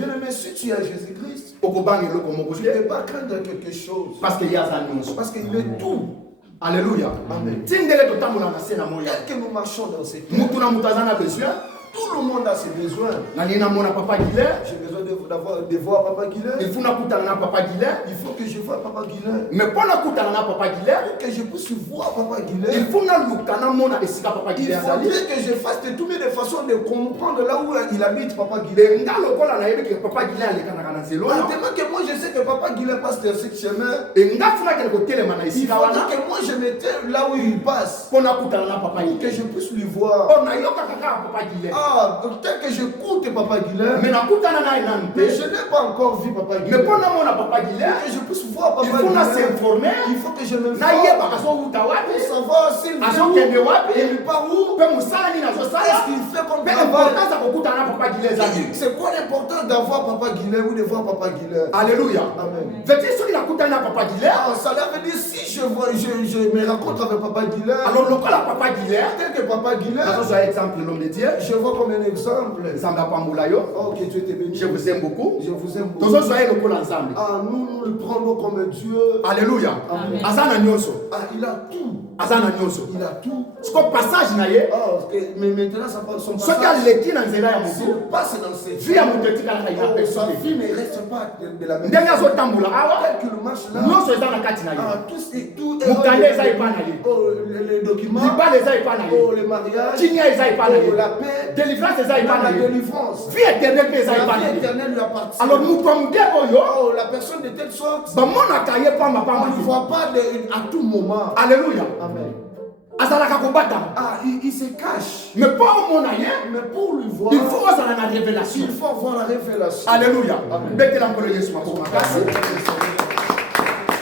Bien-aimé, si tu as Jésus-Christ, tu ne peux pas craindre quelque chose. parce qu'il Qu'il est tout. Alléluia. Amen. Tel que nous marchons dans cette terre, tout le monde a ses besoins. J'ai besoin de voir Papa Guilin. Il faut que je vois Papa Guilin. Mais pour que je puisse voir Papa Guilin, il faudrait que je fasse de toutes mes façons de comprendre là où il habite Papa Guilin. Tellement que moi je sais que Papa Guilin passe dans ce chemin. Il faudrait que moi je m'étais là où il passe. Pour que je puisse lui voir. Peut-être que j'écoute Papa Guilin. Mais je n'ai pas encore vu Papa Guilin. Que je puisse voir Papa Guilin. Il faut que je me informe. Pour savoir s'il vient où, il part où, est-ce qu'il fait comme travail. C'est quoi l'important d'avoir Papa Guilin ou de voir Papa Guilin? Alléluia. Amen. Ça veut dire si je me rencontre avec Papa Guilin, alors le Papa Guilin, tel que Papa Guilin, exemple l'homme de Dieu, je vois comme un exemple. Oh, que tu étais béni. Je vous aime beaucoup. Je vous aime beaucoup. Ensemble. Nous le prenons comme Dieu. Alléluia. Amen. Il a tout. Il a tout. Ce passage mais maintenant ça passe son passage. S'il passe dans ses vies, sa vie ne reste pas de la même façon. Tel que le marche là, tout les documents, les mariages, la paix, la délivrance. Vie éternelle lui appartient. Alors la personne de telle sorte, on ne voit pas à tout moment. Alléluia. Amen. Il se cache. Mais pas au monde rien. Mais pour lui voir, il faut avoir la révélation. Il faut avoir la révélation. Alléluia.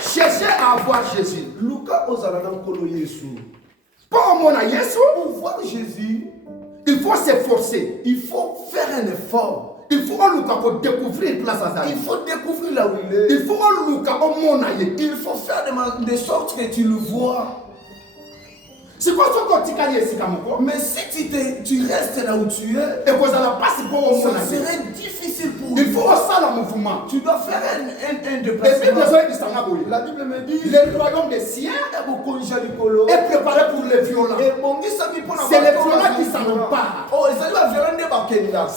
Cherchez à avoir Jésus. Pas au monde pour voir Jésus, il faut s'efforcer. Il faut faire un effort. Il faut découvrir place à Il faut découvrir là où il est. Il faut Il faut faire de sorte que tu le vois. C'est quoi ce que mais si tu restes là où tu es, ça serait difficile pour lui. Il faut ça le mouvement. Tu dois faire un déplacement. La Bible me dit le royaume des cieux est préparé pour les violents. C'est les violents qui s'en emparent.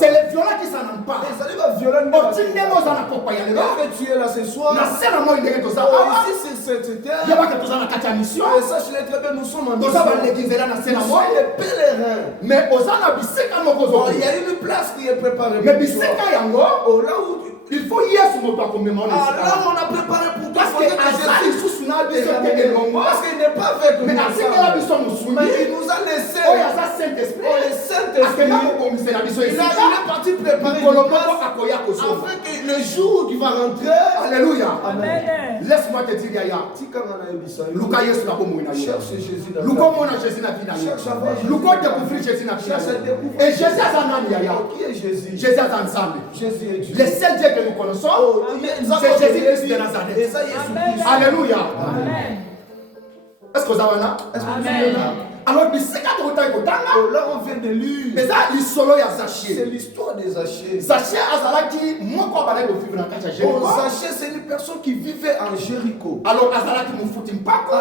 C'est les violents qui s'en emparent. Tu es là ce soir. Ici c'est cette terre. Et sache-le très bien, nous sommes en mission. Mais il y a une place qui est préparée. Mais là où il faut y être sur notre commémoration. Là on a préparé pour toi. Parce qu'il n'est pas avec nous. Mais il nous a laissé. Le Saint-Esprit. Il est parti préparer une place afin que le jour où tu vas rentrer. Alléluia. Amen. Laisse-moi te dire Yaya. Luka Yesu na bomo ina. Cherche Jésus dans Luka mona Jésus na vida. Luka découvrir Jésus na vida. Et Jésus a nani Yaya. Qui est Jésus? Jésus a ensemble. Jésus est Dieu. Le seul Dieu que nous connaissons, c'est Jésus-Christ de Nazareth. Alléluia. Amen. Est-ce que vous avez là? Est-ce que vous êtes là? Alors, là on vient de lire. C'est l'histoire des Zachée. Zachée, c'est une personne qui vivait en Jéricho. Alors,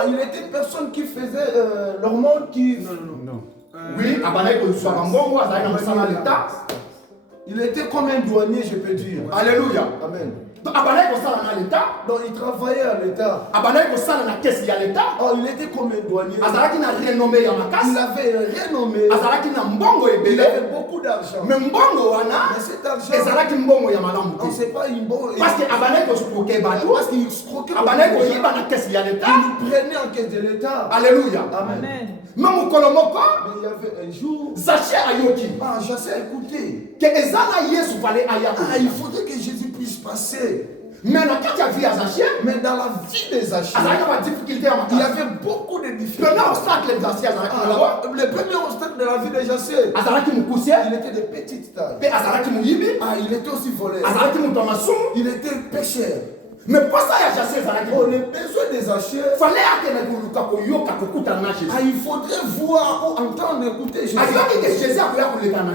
il était une personne qui faisait leur monde qui. Non. Oui, il était comme un douanier, je peux dire. Alléluia. Amen. Donc, il travaillait à l'État. Il était comme un douanier. Il avait renommé. Il avait beaucoup d'argent. Mais cet argent, on ne sait pas une bonne. Parce qu'il scroquait. Il prenait en caisse de l'État. Alléluia. Amen. Mais il y avait un jour. Zachée Zachée a écouté. Il faudrait que Jésus puisse passer. Mais dans la vie de Zachée, il y avait beaucoup de difficultés. Le premier obstacle de la vie de Zachée, il était de petite taille. Il était aussi voleur. Il était pécheur. Mais pour ça, les besoins des Zachée, il faudrait voir ou entendre écouter Jésus.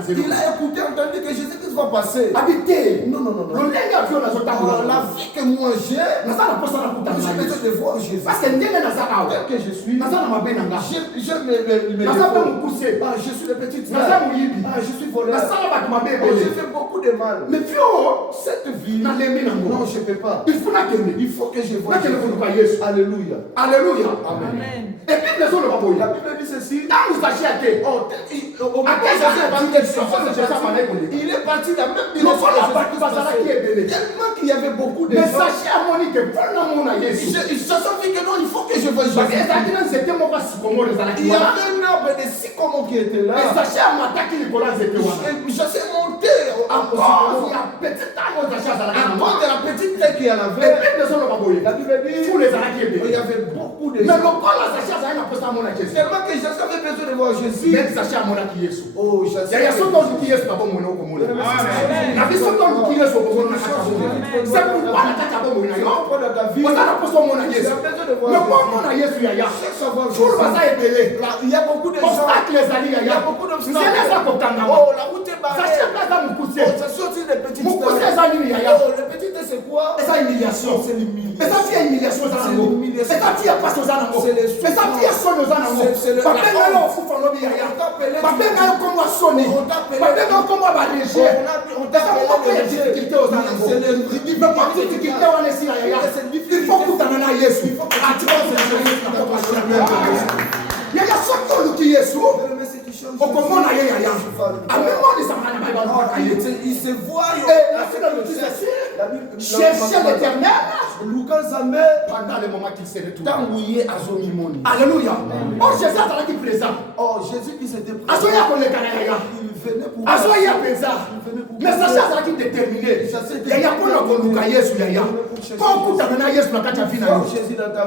Il a écouté, entendu que Jésus va passer. Habiter. Non. La vie que moi j'ai, j'ai besoin de voir Jésus. Parce que tel que je suis, j'aime mes défauts. Je suis le petit je suis voleur. J'ai fait beaucoup de mal. Mais cette vie, non, je ne peux pas. Il faut que je voie Jésus. Alléluia. Alléluia. Amen. Et puis la Bible dit ceci. Il est parti dans même tellement qu'il y avait beaucoup de gens. Ils se sont dit que non, il faut que je voie Jésus. Il y avait un arbre de sycomore qui était là. Je sais monter à cause de la petite tête qu'il y avait. La Bible dit il y avait beaucoup de gens. Tellement que Jésus avait besoin de voir Jésus. Oh, il y a beaucoup de gens. Il y a beaucoup d'obstacles. Oh, la route est barrée. Ça sortit des petites têtes. Oh, le petit tête c'est quoi? C'est l'humiliation. C'est l'humiliation. Il se voit. Cherchez l'éternel pendant le moment qu'il se retourne. Alléluia. Oh, Jésus a été présent. Oh, Jésus qui s'était présent. Il venait pour mais ça a été déterminé.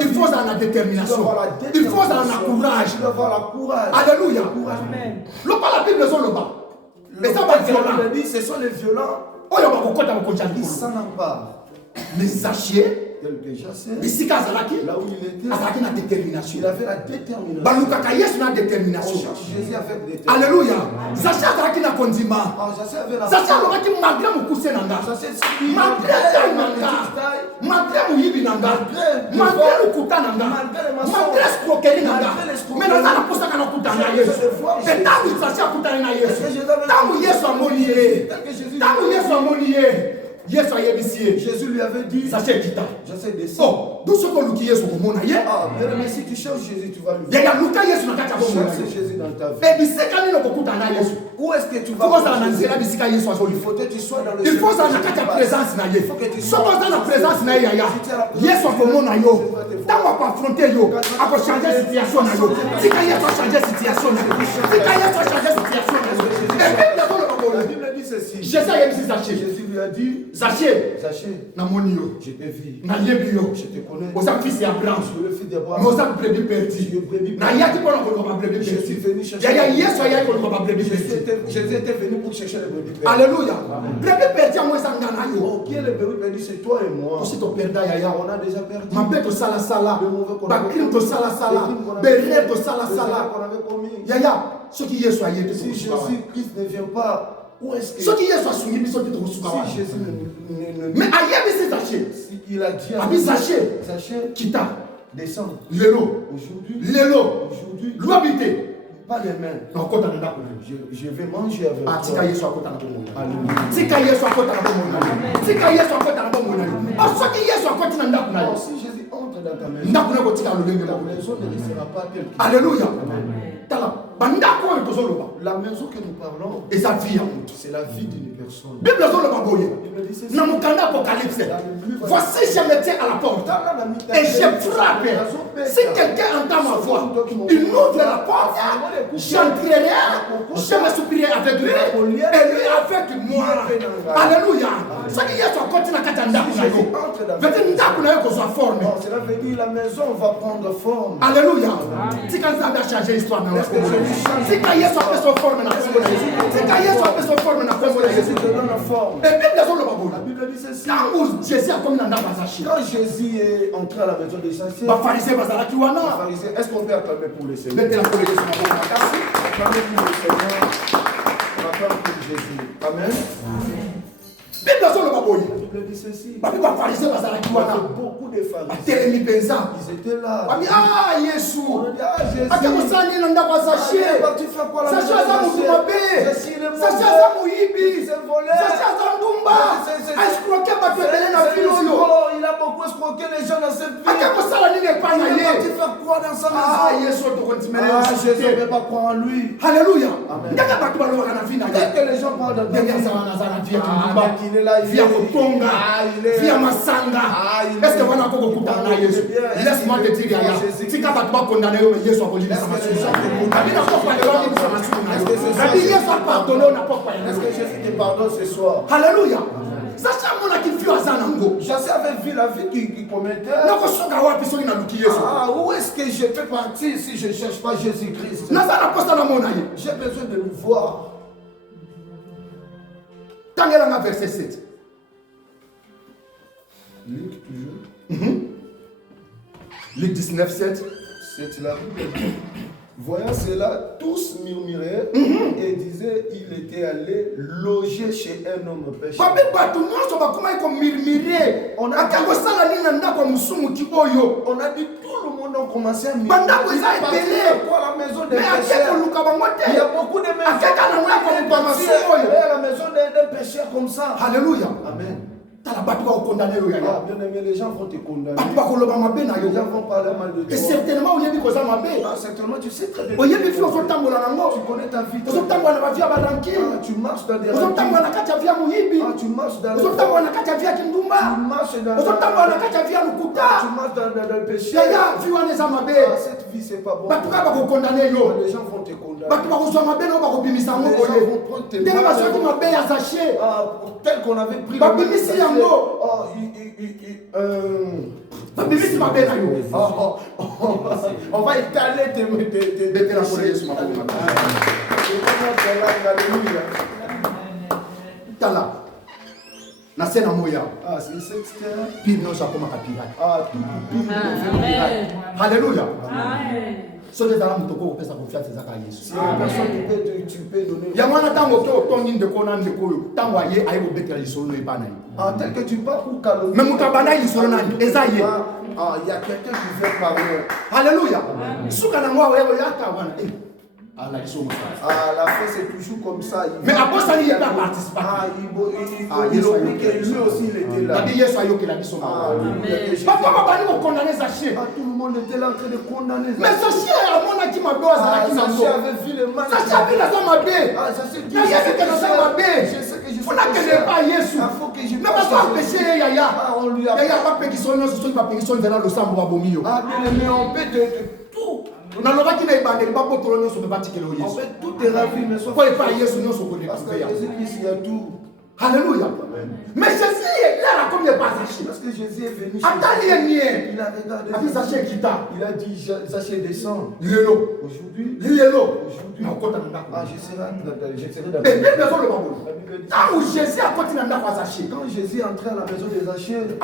Il faut la détermination. Il faut la courage. Alléluia. La Bible mais ça va violent. Ce sont les violents. Ils s'en emparent. Mais sachez, là où il était, il avait la détermination. Jésus avait détermination. Alléluia. Sachez malgré Jésus lui avait dit, j'essaie de ça. Oh, d'où ce qu'on qui est sur le monde. Mais si tu cherches Jésus, tu vas lui voir. Cherche Jésus dans ta vie. Où est-ce que tu vas voir Jésus? Il faut que tu sois dans le il faut la présence. Il faut que tu sois dans la présence. Yes, on commande ayo. Tant qu'on va affronter yo, on va changer la situation ayo. Si quand il y a changer la situation, si quand il y a changer la situation, la Bible dit ceci. Jésus lui a dit, Zaché, Namonio, je t'ai vu, je te connais. Aux fils d'Abraham, je suis le fils d'Abraham. Mais aux brebis perdues. Je suis venu chercher. Jésus était venu pour chercher les brebis perdues. Alléluia. Brebis perdues, moi ça me oh, qui est le brebis perdu? C'est toi et moi. On a déjà perdu. Ma bête au sala sala. Ma crime au sala sala. Berret au sala sala. Yaya, ce qui est soyez. Si Jésus-Christ ne vient pas, où est-ce que... Ce qui est soyez, si Jésus ne... Mais ailleurs, c'est Zaché. Il a dit à Zaché, quitta, descend. Lélo. Aujourd'hui. L'habité. Pas les mains. Je vais manger avec toi. Si Jésus entre dans ta maison, ta maison ne sera pas telle qu'elle. Alléluia. La maison que nous parlons, et sa vie, c'est la vie d'une personne. Bible Apocalypse. Voici, je me tiens à la porte et je frappe. Si quelqu'un entend ma voix, il ouvre la porte, j'entrerai, je me souffrirai avec lui et lui avec moi. Alléluia. Ce qui est sur continent Katanda, cela veut dire la maison va prendre forme. Alléluia. Si quand ça va changer l'histoire, si quand il y a son forme, si quand il y a son forme, Jésus te donne la forme. La Bible dit ceci. Quand Jésus est entré à la maison des Chassés, est-ce qu'on peut acclamer pour le Seigneur? Acclamer pour le Seigneur. On acclame pour Jésus. Amen. Bible sur le baboy. Il dit ceci. Parce que les pharisiens beaucoup de pharisiens. ils étaient là. Ah, Jésus. on a dit, ah, Jésus. Tu fais quoi là? Saché aza mutu mabe. Saché aza muyibi. Saché aza ndumba. Escroquer bato ebele na filo yo. Il a beaucoup escroqué les gens dans cette vie. Tu fais quoi dans sa maison? Ah, Jésus Jésus ne peut pas croire en lui. Alléluia. Dès que les gens parlent de Dieu, il est là, il via Kotonga, via Masanga. Est-ce que vous avez encore Jésus? Laisse-moi te dire, si tu as pas condamné, Jésus a collé sa maison. Est-ce que Jésus te pardonne ce soir? Alléluia. Jésus avait vu la vie qui commettait. Ah, où est-ce que je peux partir si je ne cherche pas Jésus-Christ? J'ai besoin de le voir. Verset 7. Luc toujours. Luc 19, 7. C'est la Bible. Voyant cela, tous murmuraient et disaient il était allé loger chez un homme pécheur. On a dit tout le monde a commencé à murmurer. Quoi la maison des pécheurs? Il y a beaucoup de maisons la maison des pécheurs comme ça. Alléluia. Amen. Bien aimé, les gens vont te condamner. Les gens vont parler mal de toi. Et certainement, certainement, tu sais très bien. Tu connais ta vie. Tu marches dans des tu marches dans le péché. Cette vie, c'est pas bon. Les gens vont te condamner. Les gens vont prendre tes mains. Tel qu'on avait pris on va étaler tes Alléluia. Si la personne tu peux donner. Tel que tu pars pour calomnier. Mais il y a quelqu'un qui veut parler. Alléluia. La foi c'est toujours comme ça. Mais après ça, il n'est pas participant. Il oublie que lui aussi il était là. Tout le monde était là en train de condamner. Mais Saché avait vu le mal. Saché avait la somme à baie. Je sais que je pas Jésus. Mais pas empêcher Yaya. Yaya pas péché son nom, ce pas péché son nom le sang bois bomio. Mais on peut de tout. On a l'oreille qui n'est pas de pas pour le nom sur le bâtiment. En fait, tout est ravi, mais sauf que pas Jésus non sur le parce que Jésus-Christ il y a tout. Alléluia. Mais Jésus est là comme il n'est pas Saché. Parce que Jésus est venu. Il a regardé. Saché quitta. Il a dit Saché descend. Aujourd'hui. Je serai dans quand Jésus a continué à Saché. Quand Jésus est entré à la maison des Zachées, il a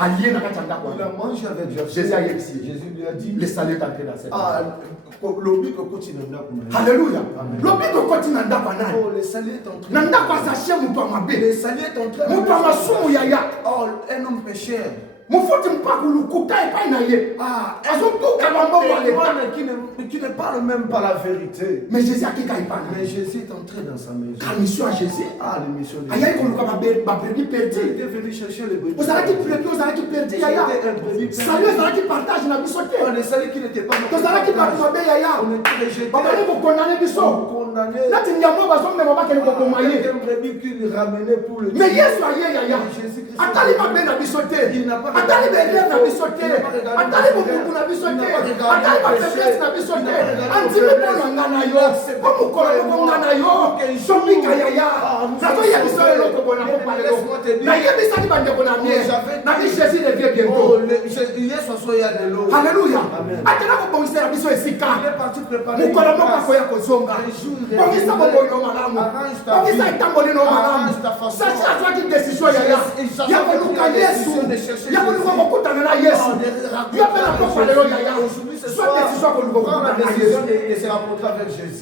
mangé avec Jésus. Jésus lui a dit le salut est entré dans cette Alléluia. Le salut est entré. Le salut est entré. Un homme pécheur. Qui ne parle même pas la vérité. Mais Jésus est entré dans sa maison. L'émission à Jésus. L'émission de Jésus. Il était venu chercher les brebis. Vous avez qui perdu. Salut, qui partage la mission. Les saluts qui n'étaient pas. Vous avez qui partage on était rejetés. Vous condamnez du son. Condamné. Là, tu n'y a pas besoin de m'avoir qu'elle un brebis qu'il ramenait pour le. Mais Jésus a Jésus-Christ. Attendez, il n'a pas regardé.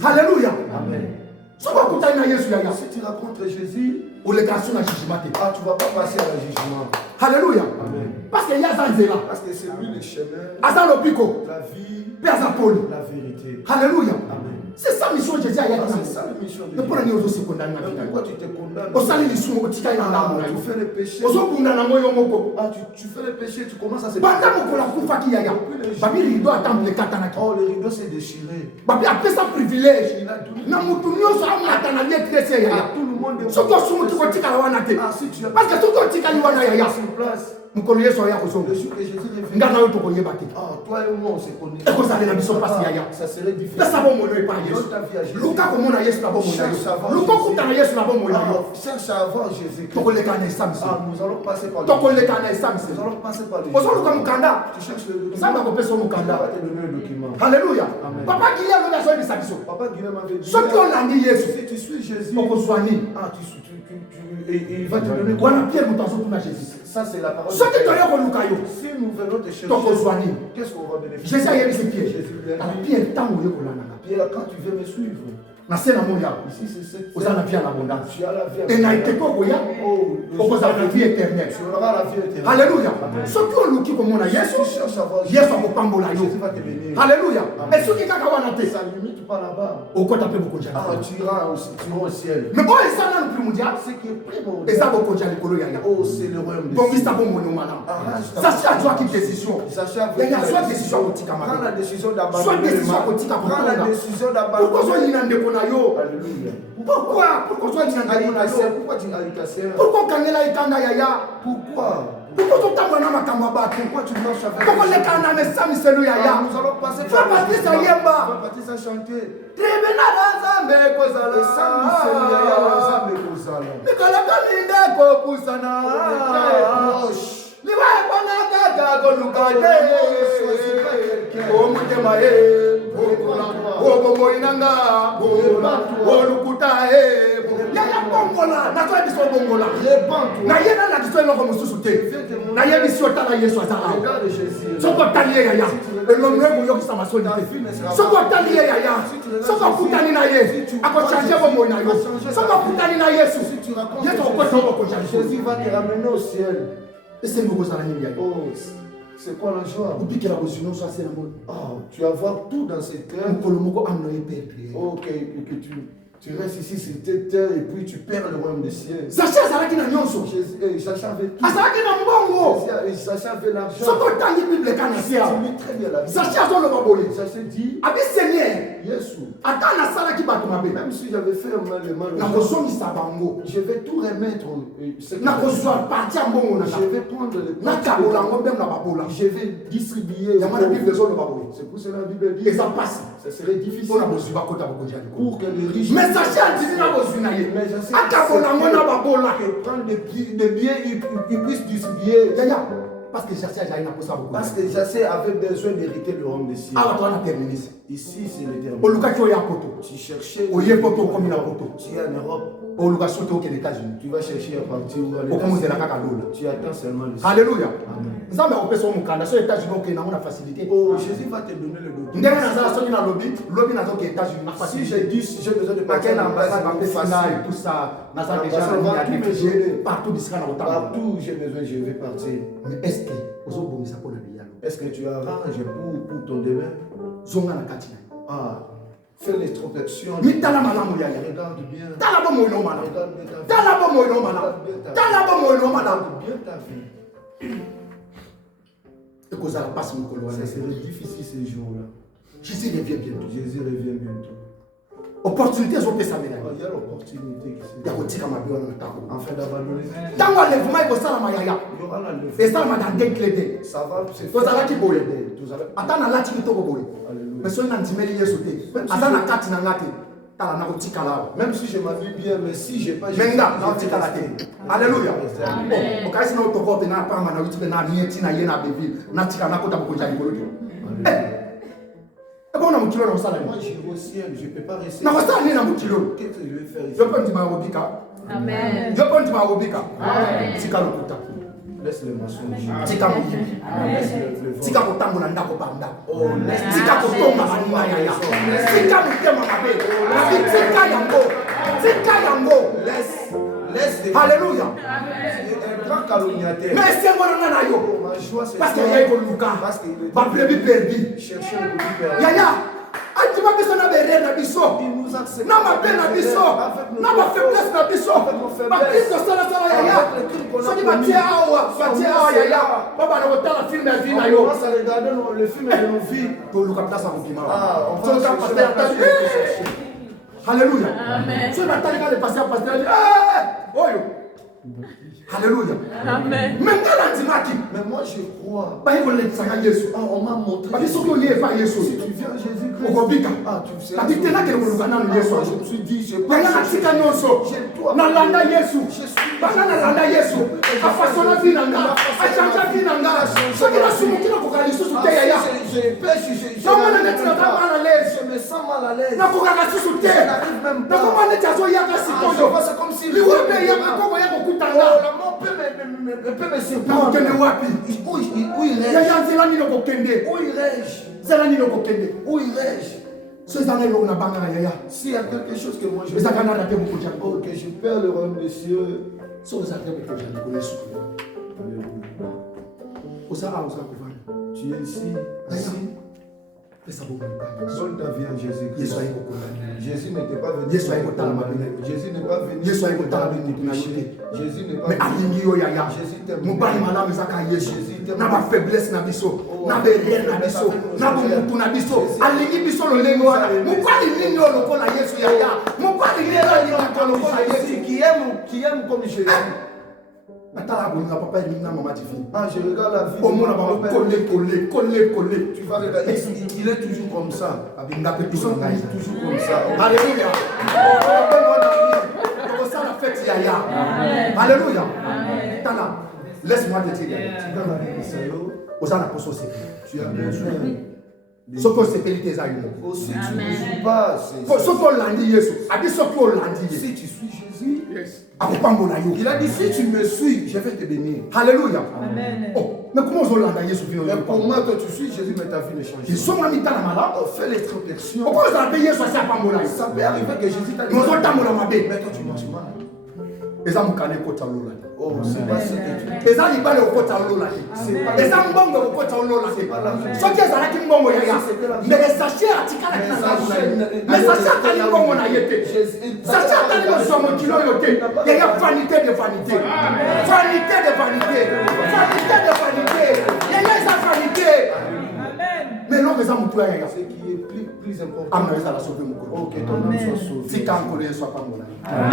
Alléluia. Alléluia. Si tu rencontres Jésus, ou les garçons à jugement. Ah, tu ne vas pas passer à la jugement. Alléluia. Amen. Parce qu'il y a Zanzela. Parce que c'est lui le chemin, Azalopiko. la vie, Père Paul. la vérité. Alléluia. Amen. C'est ça la mission de Jésus. C'est ça la mission de Mais pour Dieu. les autres, c'est condamné. Pourquoi tu te condamnes? Au salut, ils sont au petit caïn. Tu fais le péché. Ah, tu fais le péché, tu commences à se Pendant que la coupe qui y a, Babi rideau attend le katanaki. Oh, le rideau s'est déchiré. Babi a fait ça privilège. Il a donné Na mutu nyoso amatana lié créé à ya. tout le monde. Soko sumu tiko tika la wana te. Ah, si tu as Parce que soko tika li wana ya ya. sur place, Mukolo yeso ya kozonga. le jour que Jésus est venu. Ngana yo toko yeba te. Ah, toi et moi, on se connaît. Et ko sala na biso pasi ya ya. Ça serait difficile. Pesa bo mono e pa Donne Yesu. ta vie à Jésus. Luka ko mona Yesu na bo mona Cherche à yo. voir Luka Jésus. ko tana Yesu na bo mona yo. Ah, cherche à avoir Jésus. Toko le kana isam se. Ah, nous allons passer par Toko le le kana isam se. Nous allons passer par le Ozo luka mukanda. Tu cherches le document. Samba ko pesa On mukanda. va te donner le document. Alléluia. Amen. Papa qui a le so bisa biso. Papa Guillaume avait dit, Soki olandi Yesu. si tu suis Jésus, Toko zwani. ah, et il va te donner quoi? Wana Pierre mutazo tuna Jésus. Ça, c'est la parole de Soki Dieu. toyo ko luka yo. Si nous venons te chercher, Toko zwani. qu'est-ce qu'on va bénéficier? Jésus a yebisi Pierre. Jésus lui a Alors dit, Pierre tango yo kolana. Pierre, quand tu veux me suivre, Na sena moya. ici c'est cette Oza na vie en abondance. tu as la vie. Et na ite ko koya. Oh, Okoza na vie éternelle. tu auras la vie éternelle. Alléluia. Amen. Soki oluki komona Yesu. Tu cherches à voir Yesu akopambola yo. Jésus va te bénir. Alléluia. Amen. Mais soki kaka wana te. Ça ne limite pas là-bas. Okota pe bokonja. Ah, tu iras au ciel. Mais bon eza na primordial. Ce qui est primordial, Eza bokonja likolo ya ya. oh, c'est le royaume de Bon Dieu. vista bon mono mana. Arrange ta Ça c'est à toi qui décision. Sacha, Il y a soit décision kotika prends mama. la décision Soit d'abandonner le décision mal. kotika Prends la kotonga. décision Pourquoi d'abandonner. zo yina ndeko na yo? Alléluia. Pourquoi? Pourquoi zo yina ndeko na yo? Pourquoi tu as cassé? Pourquoi kangela ikanga ya ya? Pourquoi? Pourquoi zo tamba na makambo abatu? Pourquoi tu marches avec Pourquoi le kana me samiselo ya ya? Nous allons passer Fais partie sa yemba. Fais partie sa chanter. Tribuna danzambe Et kozala. ça, nous sommes derrière les âmes et aux âmes. Mikala kaminde ko pusana. Proche. Liwa kwana kaka kolukade. Omutema ye. Obomo inanga. Olukuta ye. Yaya bongola. Na toi biso bongola. Na yena na biso eloko mosusu te. Na ye biso tala Yesu azala. Regarde Jésus. Soko tali ye yaya. Elomwe buyokisa masoni te. Soko tali ye yaya. Soko kutani na ye. Akochange bomo na yo. Soko kutani na Yesu. Si tu racontes Yesu okoto okochange. Jésus va te ramener au ciel. Ese ngokozala nini yaya. Oh, c'est quoi la joie? Ubikela bozino so asena mo. Oh, tu vas voir tout dans cette terre. Mukolo moko amno ye perdre. Oh, que tu restes ici sur cette terre et puis tu perds le royaume des cieux. Zachi azalaki na nyonso. Sacha avait tout. Azalaki na mbongo. Sacha avait l'argent. Soko tangi Bible kana sia. Tu lis très bien la Bible. Zachi azoloba boye. Sacha dit, Abi Seigneur. Yesu, Ata nasalaki bato mabe. même si j'avais fait le mal, Nakozongisa bango. je vais tout remettre. Nakozwa parti ya mbongo na Je vais prendre le nakabola ngo mbem na babola. Je vais distribuer. Yango na Bible ezoloba boye. C'est pour cela la Bible dit. Eza pasi. Ça serait difficile Mpona bozwi bakota bokonzi ya likolo. pour que les riches. Mais Zachi andimi na bozwi na ye. Mais je sais Akabola ngo na babola. que prendre des biens, ils puissent distribuer. Yaya. Parce que Zachi azali na posa bokonzi. Parce que Jassé avait besoin d'hériter le royaume des cieux. Awa to na terminise. Ici, c'est le terme. Olukaki oya poto. Tu cherchais. Oye poto komi na poto. Tu es en Europe. Oluka soto okende États-Unis. Tu vas chercher à partir où aller. Okomozela kaka lola. Tu attends seulement le ciel. Alléluia. Amen. Nzambe akopesa omukanda so États-Unis okende nango na facilité. Oh, Jésus va te donner le document. Ndenge nazala soki na lobi nazoke États-Unis na Si facilité. j'ai dit, j'ai besoin de Bakende partir na en ambassade ambassade, bapesina et tout ça. Naza déjà va na tout réfugié me donner. partout bisika na kotanga. Partout où j'ai besoin, je vais partir. Mais est-ce que ozobongisa mpona biyalo? Est-ce que tu arranges pour ton demain? Zonga na kati na ye. Ah, fais l'introspection. Mitala malamu ya ye. Regarde bien. Tala bomoyo no mana. Regarde bien ta vie. Tala bomoyo no mana. Tala bomoyo no mana. Regarde bien ta vie. Ekozala pasi mokolo wana. Ça serait difficile ces jours-là. Jésus revient bientôt. Jésus revient bientôt. Opportunité ezopesa mena Il ye. y a l'opportunité qui Ya kotika mabe wana na ntango. afin d'abandonner. Ntango alèvement ekosalama yaya. Il y aura la levée. esalama dans des clés de. Ça va se Tozalaki boye. Vous allez- Ata nalati kitoko boye. Alléluia. Mais soki nandimeli Yesu te. Aza na kati na nga te. Tala na kotikala awa. Même si je m'habille bien, mais si j'ai pas Menga na otikala te. Alléluia. Bon, okaisi na otoko pe na pamba na uti pe na nieti na ye na bevi. Na tika na kota bokonja likolo te. Et bon na mukilo na osala Moi, ni. je vais au ciel, je ne peux pas rester. Na osala ni na mukilo. Qu'est-ce que je vais faire ici? Je peux ndima robika. Amen. Je peux ndima robika. Amen. Tika lokuta. Laisse les mensonges. Tika moyibi. Laisse le vol. Tika kotambola ndako pa ndako. Oh, laisse Tika kotonga baninga yaya. Tika motema mabe. Tika yango. Tika yango. laisse Alléluia. Un grand calomniateur. Mais c'est moi Ma joie, c'est parce qu'il y a eu Lucas. Parce qu'il Ma brebis perdue. cherchait le brebis perdu. Yaya. Tu vas que ça n'a rien na biso. Il nous accepte. Na ma peine na biso. Na ma faiblesse na biso. Ma crise de ça yaya. Ça dit batia awa yaya. Papa na kotala film ya vie na yo. On commence à regarder le film de nos vies. To luka place à Bukima. On va chercher. Alléluia. Amen. Tu vas t'aller quand le pasteur oyo. Alléluia. Amen. Mais moi je crois. On m'a montré. Si tu viens à Jésus-Christ. Tu sais. Je me suis dit, je pense. Je me sens mal à l'aise. Je n'arrive même pas. C'est comme si l'amour peut me surprendre. Où irais-je? S'il y a quelque chose que moi je que je perds le royaume des cieux. Tu es ici. Donne ta vie à Jésus-Christ. Jésus n'était pas venu. Jésus n'est pas venu. Jésus n'est pas venu. Jésus n'est pas venu. Jésus t'aime. Jésus t'aime. Na ba faiblesse na biso na berien na biso na bomutu na biso alingi biso lolengo wana mukwali nini lokola Yesu yaya mukwali nini lokola Yesu qui aime comme Jésus. Attends, papa et maman Tiffy. Je regarde la vie. Au monde, collé. Tu vas regarder. Il est toujours comme ça. Ils sont toujours comme ça. Alléluia. Ça la fête yaya. Alléluia. Tala, laisse-moi te dire. Tu vas la Aux ana poso c'est. Tu as besoin. Ce que c'est qualité ça une. Aussi tu ne joues pas. Ce que l'andi Yesu. Abi ce que l'andi. Si tu suis Jésus. Yes. Il a dit si tu me suis, je vais te bénir. Alléluia. Amen. Oh, mais comment on l'a Yesu vient? Mais pour moi, toi tu suis Jésus, mais ta vie ne change pas. Ils sont amis dans la malade. Fais l'introspection. Pourquoi vous avez payé ça à Pambola? Ça peut arriver que Jésus t'a dit. Nous autres t'amour ma bé. Mais toi tu marches mal. Et ça me calme côté lola. Oh, c'est pas ce que tu. Et ça il va le côté lola. Et ça me bongo au côté lola. C'est pas la même. Ce qui est ça qui me bongo yaya. Mais les sachets à tikala qui na. Mais sachets à tali bongo na yete. Sachets à tali bongo somo kilo yote. Il y a vanité de vanité. Vanité de vanité. Vanité de vanité. Il y a ça vanité. Amen. Mais l'homme ça mutua yaya. Ce qui est plus important. Amna ça la sauver mon corps. Ok, ton âme soit sauvée. Si quand on soit pas mon. Amen.